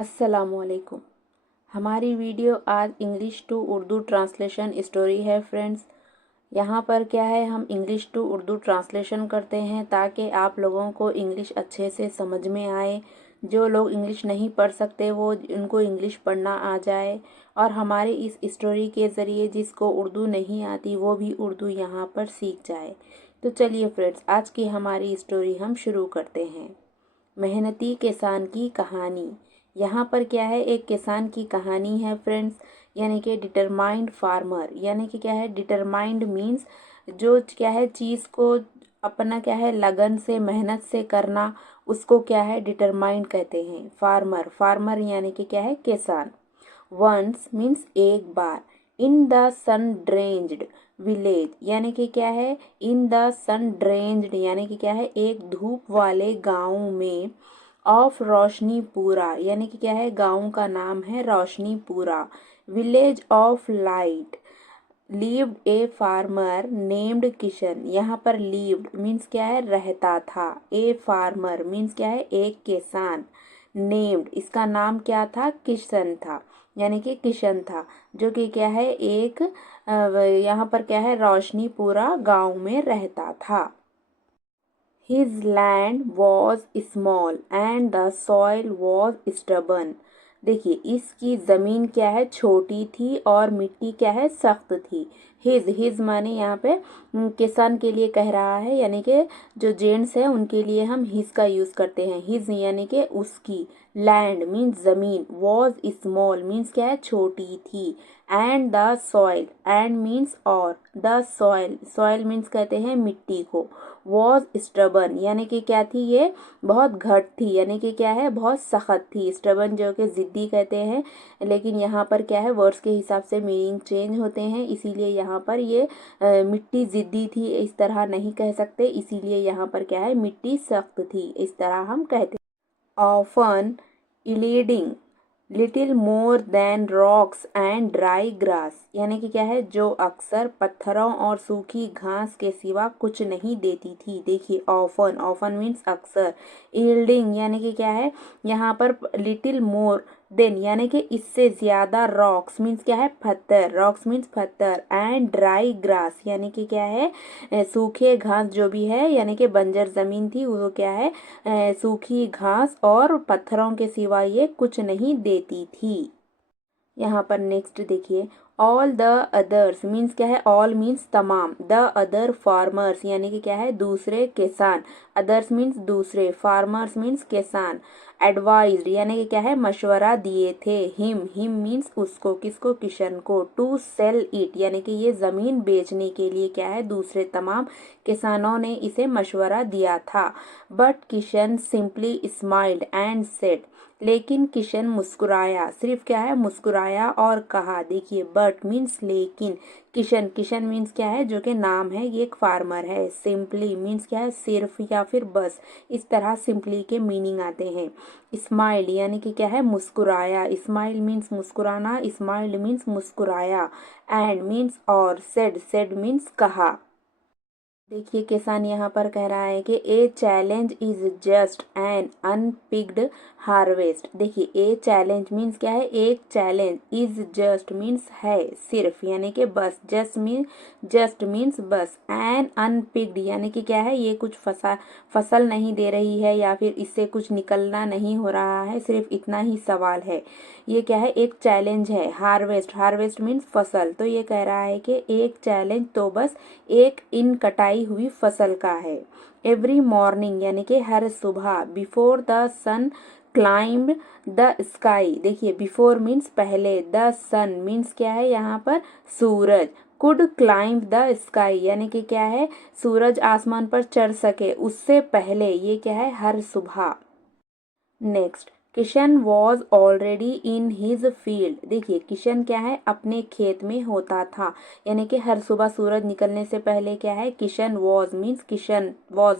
अस्सलामुअलैकुम। हमारी वीडियो आज English to Urdu translation story है फ्रेंड्स। यहाँ पर क्या है, हम इंग्लिश टू उर्दू ट्रांसलेशन करते हैं ताकि आप लोगों को इंग्लिश अच्छे से समझ में आए। जो लोग इंग्लिश नहीं पढ़ सकते वो उनको इंग्लिश पढ़ना आ जाए, और हमारी इस स्टोरी के ज़रिए जिसको उर्दू नहीं आती वो भी उर्दू यहाँ पर सीख जाए। तो चलिए फ्रेंड्स, आज की हमारी स्टोरी हम शुरू करते हैं। मेहनती किसान की कहानी। यहाँ पर क्या है, एक किसान की कहानी है फ्रेंड्स, यानी कि डिटरमाइंड फार्मर। यानी कि क्या है, डिटरमाइंड मीन्स जो क्या है चीज़ को अपना क्या है लगन से मेहनत से करना, उसको क्या है डिटरमाइंड कहते हैं। फार्मर, फार्मर यानी कि क्या है किसान। वंस मीन्स एक बार। इन द सन ड्रेंज्ड विलेज यानी कि क्या है, इन द सन ड्रेंज्ड यानी कि क्या है एक धूप वाले गांव में। ऑफ रोशनीपुरा यानी कि क्या है, गांव का नाम है Roshnipura. Village of light lived a farmer named Kishan. यहाँ पर lived मीन्स क्या है रहता था, ए फार्मर मीन्स क्या है एक किसान। नेम्ड इसका नाम क्या था, किशन था, यानी कि किशन था, जो कि क्या है एक यहाँ पर क्या है रोशनीपुरा गांव में रहता था। His land was small and the soil was stubborn। देखिए इसकी ज़मीन क्या है छोटी थी और मिट्टी क्या है सख्त थी। हिज माने यहाँ पे किसान के लिए कह रहा है, यानी कि जो जेंट्स है उनके लिए हम हिज का यूज़ करते हैं। हिज यानी कि उसकी। लैंड मीन्स ज़मीन। वॉज स्मॉल मीन्स क्या है छोटी थी। And the soil, and means और, द सॉइल, सॉइल मीन्स कहते हैं मिट्टी को। वॉज स्टबन यानी कि क्या थी, ये बहुत घट थी, यानी कि क्या है बहुत सख्त थी। स्टबन जो कि ज़िद्दी कहते हैं, लेकिन यहाँ पर क्या है वर्ड्स के हिसाब से मीनिंग चेंज होते हैं, इसीलिए यहाँ पर ये मिट्टी ज़िद्दी थी इस तरह नहीं कह सकते, इसीलिए यहाँ पर क्या है मिट्टी सख्त थी इस तरह हम कहते हैं। Often yielding little more than rocks and dry grass यानी कि क्या है जो अक्सर पत्थरों और सूखी घास के सिवा कुछ नहीं देती थी। देखिए ऑफन, ऑफन मीन्स अक्सर। यील्डिंग यानी कि क्या है यहाँ पर लिटिल मोर देन यानी कि इससे ज्यादा। रॉक्स मीन्स क्या है पत्थर, रॉक्स मीन्स पत्थर। एंड ड्राई ग्रास यानी कि क्या है सूखे घास जो भी है, यानी कि बंजर जमीन थी वो क्या है सूखी घास और पत्थरों के सिवा ये कुछ नहीं देती थी। यहाँ पर नेक्स्ट देखिए, ऑल द अदर्स मीन्स क्या है, ऑल मीन्स तमाम। द अदर फार्मर्स यानी कि क्या है दूसरे किसान। अदर्स मीन्स दूसरे, फार्मर्स मीन्स किसान। एडवाइज्ड यानी कि क्या है मशवरा दिए थे। हिम मीन्स उसको, किसको, किशन को। टू सेल इट यानी कि ये जमीन बेचने के लिए क्या है दूसरे तमाम किसानों ने इसे मशवरा दिया था। But Kishan simply smiled and said लेकिन किशन मुस्कुराया, सिर्फ क्या है मुस्कुराया और कहा। देखिए बट मीन्स लेकिन, किशन, किशन मीन्स क्या है जो कि नाम है, ये एक फार्मर है। सिंपली मीन्स क्या है सिर्फ या फिर बस, इस तरह सिंपली के मीनिंग आते हैं। स्माइल यानी कि क्या है मुस्कुराया, स्माइल मीन्स मुस्कुराना, स्माइल मीन्स मुस्कुराया। एंड मीन्स और, सेड मीन्स कहा। देखिए किसान यहाँ पर कह रहा है कि a challenge is just an unpicked harvest. देखिए ए चैलेंज मीन्स क्या है, एक चैलेंज, इज जस्ट मीन्स है सिर्फ, यानी कि बस। जस्ट मीन्स बस। एन अनपिक्ड यानी कि क्या है ये कुछ फसल नहीं दे रही है या फिर इससे कुछ निकलना नहीं हो रहा है, सिर्फ इतना ही सवाल है। ये क्या है एक चैलेंज है। हार्वेस्ट, हार्वेस्ट मीन्स फसल, तो ये कह रहा है कि एक चैलेंज तो बस एक इन कटाई हुई फसल का है। एवरी मॉर्निंग यानी कि हर सुबह। Before the sun climb the sky. देखिए बिफोर मीन्स पहले, द सन मीन्स क्या है यहाँ पर सूरज। कुड क्लाइंब द स्काई यानी कि क्या है सूरज आसमान पर चढ़ सके उससे पहले, ये क्या है हर सुबह। Next, Kishan was already in his field. देखिए किशन क्या है अपने खेत में होता था, यानी कि हर सुबह सूरज निकलने से पहले क्या है किशन वॉज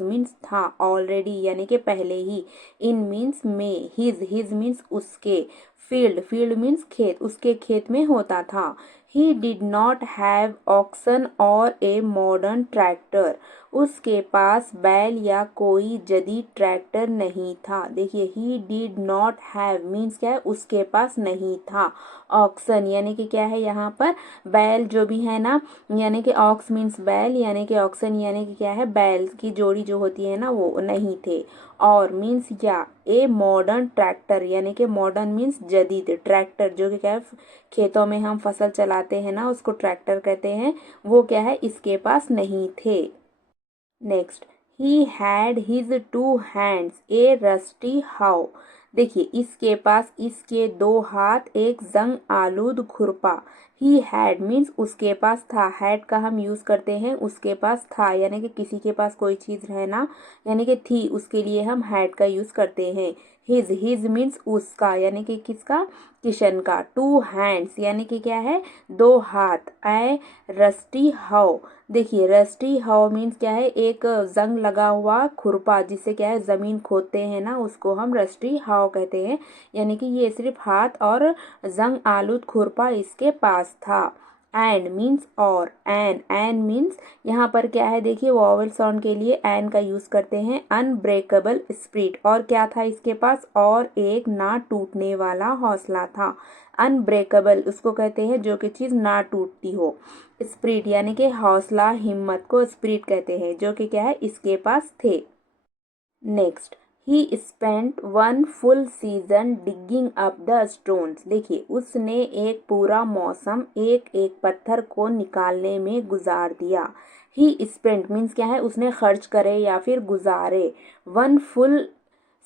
मीन्स था, ऑलरेडी यानी कि पहले ही। इन मीन्स में, हिज मीन्स उसके। फील्ड मीन्स खेत, उसके खेत में होता था। ही did not have oxen or a modern tractor. उसके पास बैल या कोई जदीद ट्रैक्टर नहीं था। देखिए ही डिड नॉट हैव मीन्स क्या है, उसके पास नहीं था। ऑक्सन यानी कि क्या है यहाँ पर, बैल जो भी है ना, यानी कि ऑक्स मीन्स बैल, यानी कि ऑक्सन यानी कि क्या है, बैल की जोड़ी जो होती है ना वो नहीं थे। और मीन्स या ए मॉडर्न ट्रैक्टर यानी कि मॉडर्न मीन्स जदीद ट्रैक्टर, जो कि क्या है खेतों में हम फसल चलाते हैं ना उसको ट्रैक्टर कहते हैं, वो क्या है इसके पास नहीं थे। Next, he had his 2 hands A rusty how. देखिए इसके पास इसके 2 हाथ एक जंग आलूद खुरपा। ही हैड मीन्स उसके पास था, हैड का हम यूज करते हैं उसके पास था, यानी कि किसी के पास कोई चीज रहना यानी कि थी, उसके लिए हम हैड का यूज करते हैं। हिज मीन्स उसका, यानी कि किसका, किशन का। 2 हैंड्स यानी कि क्या है, 2 हाथ। ए रस्टी हाउ, देखिए रस्टी हाउ मीन्स क्या है, एक जंग लगा हुआ खुरपा जिससे क्या है जमीन खोदते हैं ना उसको हम रस्टी हाउ कहते हैं, यानी कि ये सिर्फ हाथ और जंग आलूद खुरपा इसके पास था। एंड मीन्स और, एन मीन्स यहाँ पर क्या है, देखिए वॉवल साउंड के लिए एन का यूज करते हैं। अनब्रेकेबल स्पिरिट, और क्या था इसके पास, और एक ना टूटने वाला हौसला था। अनब्रेकेबल उसको कहते हैं जो कि चीज ना टूटती हो। स्पिरिट यानी कि हौसला, हिम्मत को स्पिरिट कहते हैं, जो कि क्या है इसके पास थे। Next, he spent 1 full season digging up the stones. देखिए उसने एक पूरा मौसम एक एक पत्थर को निकालने में गुजार दिया। ही स्पेंट मीन्स क्या है, उसने खर्च करे या फिर गुजारे। 1 फुल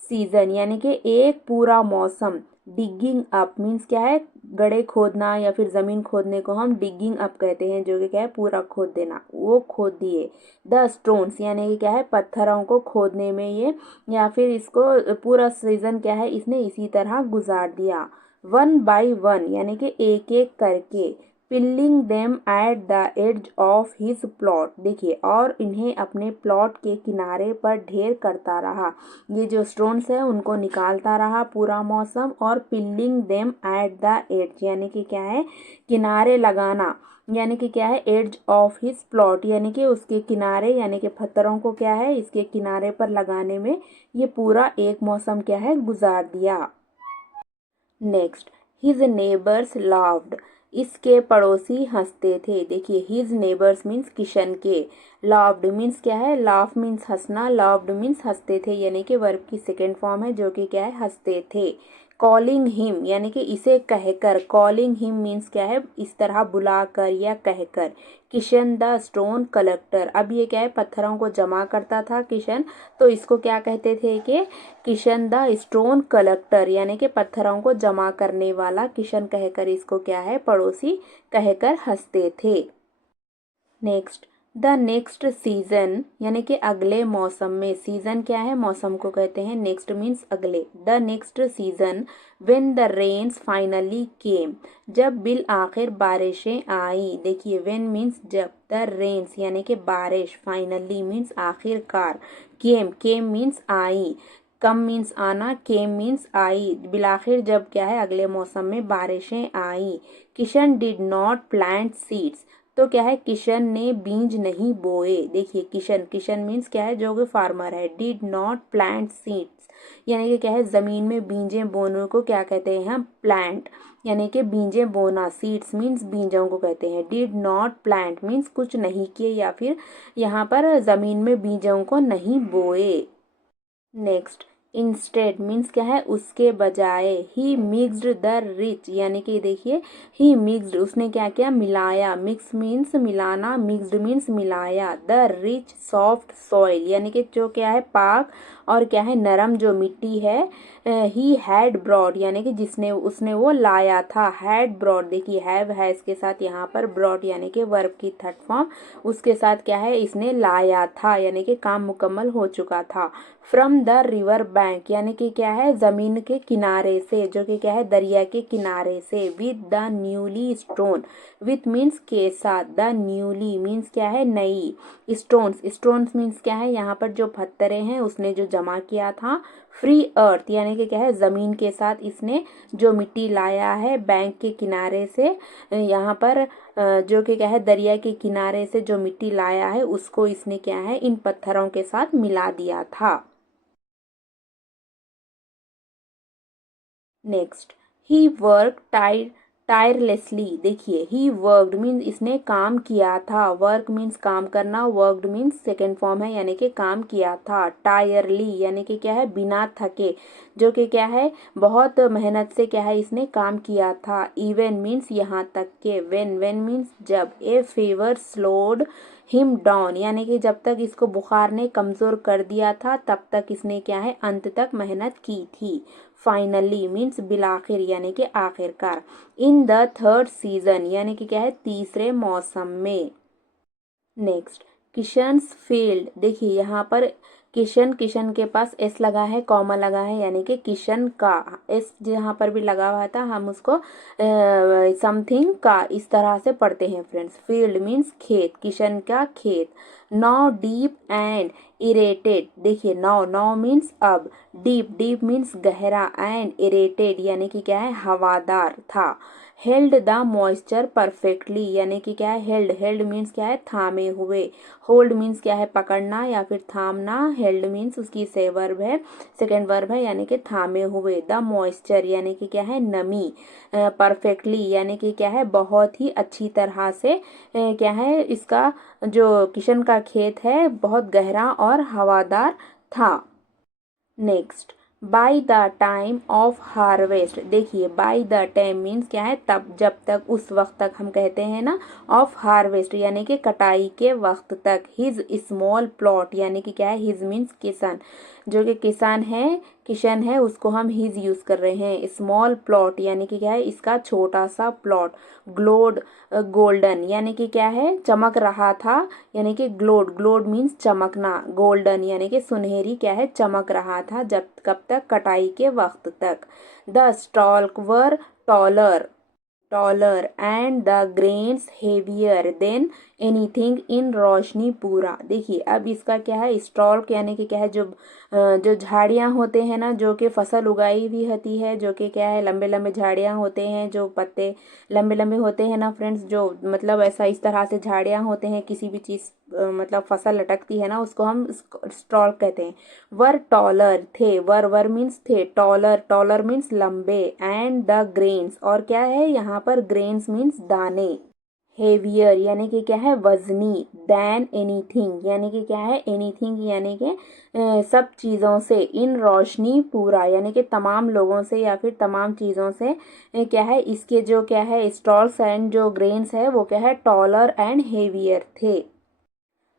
सीजन यानी कि एक पूरा मौसम। डिगिंग अप मीन्स क्या है, गड्ढे खोदना या फिर जमीन खोदने को हम डिगिंग अप कहते हैं, जो कि क्या है पूरा खोद देना, वो खोद दिए। द स्टोन्स यानी कि क्या है, पत्थरों को खोदने में ये, या फिर इसको पूरा सीजन क्या है इसने इसी तरह गुजार दिया। 1 बाय 1 यानी कि एक एक करके। Piling them at the edge of his plot. देखिए और इन्हें अपने प्लॉट के किनारे पर ढेर करता रहा, ये जो स्टोन्स है उनको निकालता रहा पूरा मौसम। और पिल्लिंग देम एट द एड्ज यानी कि क्या है, किनारे लगाना, यानी कि क्या है एड्ज ऑफ हिज प्लॉट, यानी कि उसके किनारे, यानी कि पत्थरों को क्या है इसके किनारे पर लगाने में ये पूरा एक मौसम क्या है गुजार दिया। Next, his neighbours laughed. इसके पड़ोसी हंसते थे। देखिए हिज नेबर्स मीन्स किशन के, लाफ्ड मीन्स क्या है, लाफ मीन्स हंसना, लाफ्ड मीन्स हंसते थे, यानी कि वर्ब की सेकेंड फॉर्म है जो कि क्या है हंसते थे। कॉलिंग हिम यानी कि इसे कहकर, कॉलिंग हिम मीन्स क्या है इस तरह बुलाकर या कहकर। किशन द स्टोन कलेक्टर, अब ये क्या है पत्थरों को जमा करता था किशन, तो इसको क्या कहते थे कि किशन द स्टोन कलेक्टर, यानी कि पत्थरों को जमा करने वाला किशन कहकर इसको क्या है पड़ोसी कहकर हंसते थे। नेक्स्ट, द नेक्स्ट सीजन यानी कि अगले मौसम में, सीजन क्या है मौसम को कहते हैं, नेक्स्ट मीन्स अगले। The next season when the rains finally came, जब बिल आखिर बारिशें आई। देखिए व्हेन मीन्स जब, द रेन्स यानी कि बारिश, फाइनली मीन्स आखिरकार, केम मीन्स आई, कम मीन्स आना, केम मीन्स आई, बिलाखिर जब क्या है अगले मौसम में बारिशें आई। Kishan did not plant seeds, तो क्या है किशन ने बीज नहीं बोए। देखिए किशन मीन्स क्या है जो कि फार्मर है। डिड नॉट प्लांट सीड्स यानी कि क्या है जमीन में बीजें बोने को क्या कहते हैं हम, प्लांट, यानी कि बीजें बोना। सीड्स मीन्स बीजों को कहते हैं। डिड नॉट प्लांट मीन्स कुछ नहीं किए या फिर यहाँ पर जमीन में बीजों को नहीं बोए। नेक्स्ट, इंस्टेड मीन्स क्या है उसके बजाय। ही मिक्स्ड द रिच यानी कि देखिए ही मिक्स्ड उसने क्या किया मिलाया, मिक्स मीन्स मिलाना, मिक्स्ड मीन्स मिलाया। द रिच सॉफ्ट सॉइल यानी कि जो क्या है पाक और क्या है नरम जो मिट्टी है। ही हैड ब्रॉड यानी कि जिसने उसने वो लाया था। हैड ब्रॉड, देखिए हैव है इसके साथ यहाँ पर, ब्रॉड यानी कि वर्ब की थर्ड फॉर्म, उसके साथ क्या है इसने लाया था यानी कि काम मुकम्मल हो चुका था। फ्रॉम द रिवर बैंक यानी कि क्या है जमीन के किनारे से, जो कि क्या है दरिया के किनारे से। With the newly stone, with means के साथ, द न्यूली मीन्स क्या है नई, स्टोन्स मीन्स क्या है यहाँ पर जो पत्थरे हैं उसने जो जमा किया था। फ्री अर्थ यानी कि क्या है, ज़मीन के साथ इसने जो मिट्टी लाया है बैंक के किनारे से, यहाँ पर जो कि क्या है दरिया के किनारे से जो मिट्टी लाया है उसको इसने क्या है इन पत्थरों के साथ मिला दिया था। नेक्स्ट, ही वर्क टायरलेसली। देखिए, ही वर्कड मीन्स इसने काम किया था, वर्क मीन्स काम करना, वर्कड मीन्स सेकेंड फॉर्म है यानी कि काम किया था। टायरली यानी कि क्या है बिना थके, जो कि क्या है बहुत मेहनत से क्या है इसने काम किया था। इवन मीन्स यहाँ तक के। वेन मीन्स जब। ए फीवर स्लोड हिम डाउन यानी कि जब तक इसको बुखार ने कमजोर कर दिया था तब तक इसने क्या है अंत तक मेहनत की थी। फाइनली मीन्स बिलाखिर यानी कि आखिरकार। इन द थर्ड सीजन यानी कि क्या है तीसरे मौसम में। Next, Kishan's field. देखिए यहाँ पर किशन के पास एस लगा है, कॉमा लगा है यानी कि किशन का। एस जहाँ पर भी लगा हुआ था हम उसको समथिंग का इस तरह से पढ़ते हैं फ्रेंड्स। फील्ड मीन्स खेत, किशन का खेत। Now deep and aerated. देखिए नाउ मीन्स अब, डीप मीन्स गहरा, एंड इरेटेड यानी कि क्या है हवादार था। हेल्ड द मॉइस्चर परफेक्टली यानी कि क्या है हेल्ड मीन्स क्या है थामे हुए। होल्ड मीन्स क्या है पकड़ना या फिर थामना। हेल्ड मीन्स उसकी से वर्ब है, सेकेंड वर्ब है यानी कि थामे हुए। द मॉइस्चर यानी कि क्या है नमी। परफेक्टली यानी कि क्या है बहुत ही अच्छी तरह से। क्या है इसका जो किशन का खेत है बहुत गहरा और हवादार था। Next, by the time of harvest. देखिए बाय द टाइम मीन्स क्या है तब, जब तक, उस वक्त तक हम कहते हैं ना। ऑफ हार्वेस्ट यानी कि कटाई के वक्त तक। हिज स्मॉल प्लॉट यानी कि क्या है हिज मीन्स किसान, जो कि किशन है उसको हम हिज यूज कर रहे हैं। स्मॉल प्लॉट यानी कि क्या है इसका छोटा सा प्लॉट। ग्लोड गोल्डन यानी कि क्या है चमक रहा था, यानी कि ग्लोड मीन्स चमकना। गोल्डन यानी कि सुनहरी क्या है चमक रहा था, जब कब तक कटाई के वक्त तक। The stalks were taller and the grains heavier than anything in Roshnipura. देखिए अब इसका क्या है स्टॉल्क यानी कि क्या है जो झाड़ियाँ होते हैं ना, जो कि फसल उगाई हुई होती है, जो कि क्या है लंबे लंबे झाड़ियाँ होते हैं, जो पत्ते लंबे लंबे होते हैं ना फ्रेंड्स, जो मतलब ऐसा इस तरह से झाड़ियाँ होते हैं, किसी भी चीज़ मतलब फसल लटकती है ना उसको हम स्टॉल्क कहते हैं। वर टॉलर थे, वर मीन्स थे, टॉलर मीन्स लंबे, एंड द ग्रेन्स और क्या है यहाँ पर ग्रेन्स मीन्स दाने। हेवियर यानी कि क्या है वजनी। देन एनीथिंग यानी कि क्या है एनीथिंग यानी कि सब चीज़ों से। इन रोशनी पूरा यानी कि तमाम लोगों से या फिर तमाम चीज़ों से। क्या है इसके जो क्या है स्टॉल्स एंड जो ग्रेन्स है वो क्या है टॉलर एंड हेवियर थे।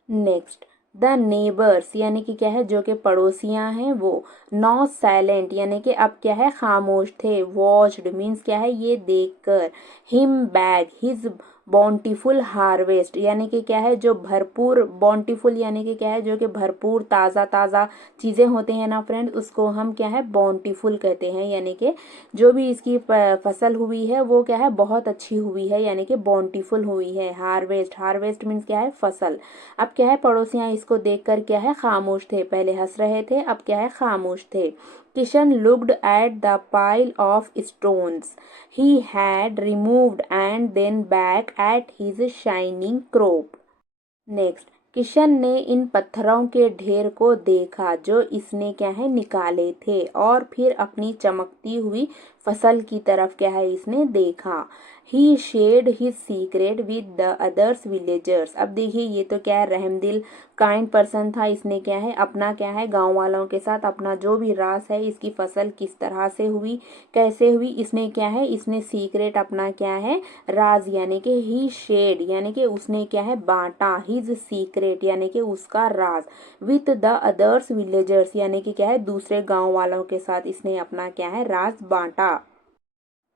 नेक्स्ट, द नेबर्स यानी कि क्या है जो कि पड़ोसियां हैं वो। नॉ साइलेंट यानी कि अब क्या है खामोश थे। वॉच्ड मीन्स क्या है ये देखकर। हिम बैग हिज बॉन्टीफुल हार्वेस्ट यानी कि क्या है जो भरपूर, बॉन्टीफुल यानी कि क्या है जो कि भरपूर ताज़ा ताज़ा चीज़ें होते हैं ना फ्रेंड, उसको हम क्या है बॉन्टीफुल कहते हैं। यानी कि जो भी इसकी फसल हुई है वो क्या है बहुत अच्छी हुई है यानी कि बॉन्टीफुल हुई है। हार्वेस्ट मीन्स क्या है फसल। अब क्या है पड़ोसियां इसको देखकर क्या है खामोश थे, पहले हंस रहे थे अब क्या है खामोश थे। Kishan looked at the pile of stones he had removed and then back at his shining crop. Next, Kishan ने इन पत्थरों के ढेर को देखा जो इसने क्या है निकाले थे, और फिर अपनी चमकती हुई फसल की तरफ क्या है इसने देखा। He shared his secret with the others villagers. अब देखिए ये तो क्या है रहमदिल काइंड पर्सन था, इसने क्या है अपना क्या है गांव वालों के साथ अपना जो भी राज है इसकी फसल किस तरह से हुई कैसे हुई, इसने क्या है इसने सीक्रेट अपना क्या है राज यानी कि ही शेड यानी कि उसने क्या है बांटा। हिज सीक्रेट यानी कि उसका राज। विथ द अदर्स विलेजर्स यानी कि क्या है दूसरे गांव वालों के साथ इसने अपना क्या है राज बांटा।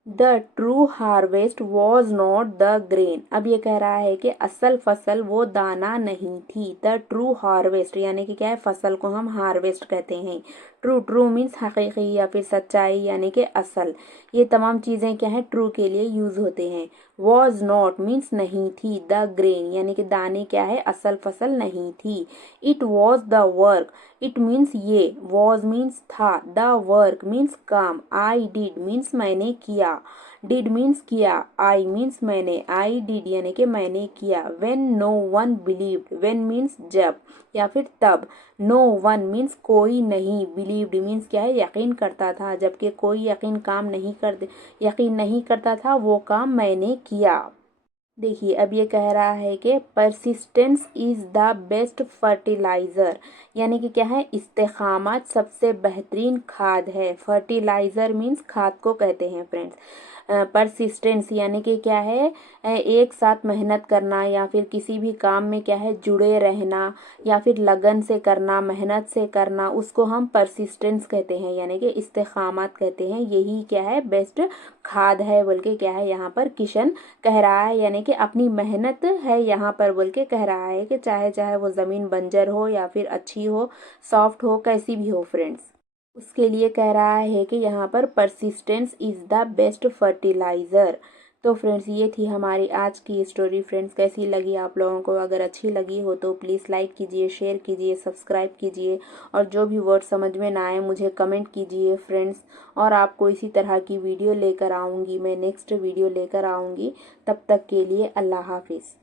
The true harvest was not the grain. अब ये कह रहा है कि असल फसल वो दाना नहीं थी। द ट्रू हार्वेस्ट यानी कि क्या है फसल को हम हार्वेस्ट कहते हैं। ट्रू, ट्रू मीन्स हकीकी या फिर सच्चाई यानी कि असल। ये तमाम चीज़ें क्या है, ट्रू के लिए यूज़ होते हैं। वॉज नॉट मीन्स नहीं थी। द ग्रेन यानी कि दाने क्या है, असल फसल नहीं थी। It was the work, it means ये, वॉज मीन्स था, द वर्क मीन्स काम, आई डिड मीन्स मैंने किया, डिड मीन्स किया, आई मीन्स मैंने, आई डिड यानी कि मैंने किया। When no one believed, when means जब या फिर तब, नो वन मीन्स कोई नहीं, बिलीव्ड मीन्स क्या है, यकीन करता था, जबकि कोई यकीन नहीं करता था, वो काम मैंने किया। देखिए अब ये कह रहा है कि persistence is the best fertiliser, यानी कि क्या है, इस्तेकामत सबसे बेहतरीन खाद है। फर्टिलाइज़र मीन्स खाद को कहते हैं फ्रेंड्स। परसिस्टेंस यानी कि क्या है, एक साथ मेहनत करना या फिर किसी भी काम में क्या है, जुड़े रहना या फिर लगन से करना, मेहनत से करना, उसको हम परसिस्टेंस कहते हैं यानी कि इस्तेकामत कहते हैं। यही क्या है, बेस्ट खाद है बोल के क्या है यहाँ पर किशन कह रहा है, यानी कि अपनी मेहनत है यहाँ पर बोल के कह रहा है कि चाहे चाहे वो ज़मीन बंजर हो या फिर अच्छी हो, सॉफ्ट हो, कैसी भी हो फ्रेंड्स, उसके लिए कह रहा है कि यहाँ पर persistence is the best fertiliser. तो फ्रेंड्स ये थी हमारी आज की स्टोरी। फ्रेंड्स कैसी लगी आप लोगों को, अगर अच्छी लगी हो तो प्लीज़ लाइक कीजिए, शेयर कीजिए, सब्सक्राइब कीजिए, और जो भी वर्ड समझ में ना आए मुझे कमेंट कीजिए फ्रेंड्स। और आपको इसी तरह की वीडियो लेकर आऊँगी, मैं नेक्स्ट वीडियो लेकर आऊँगी। तब तक के लिए अल्लाह हाफिज़।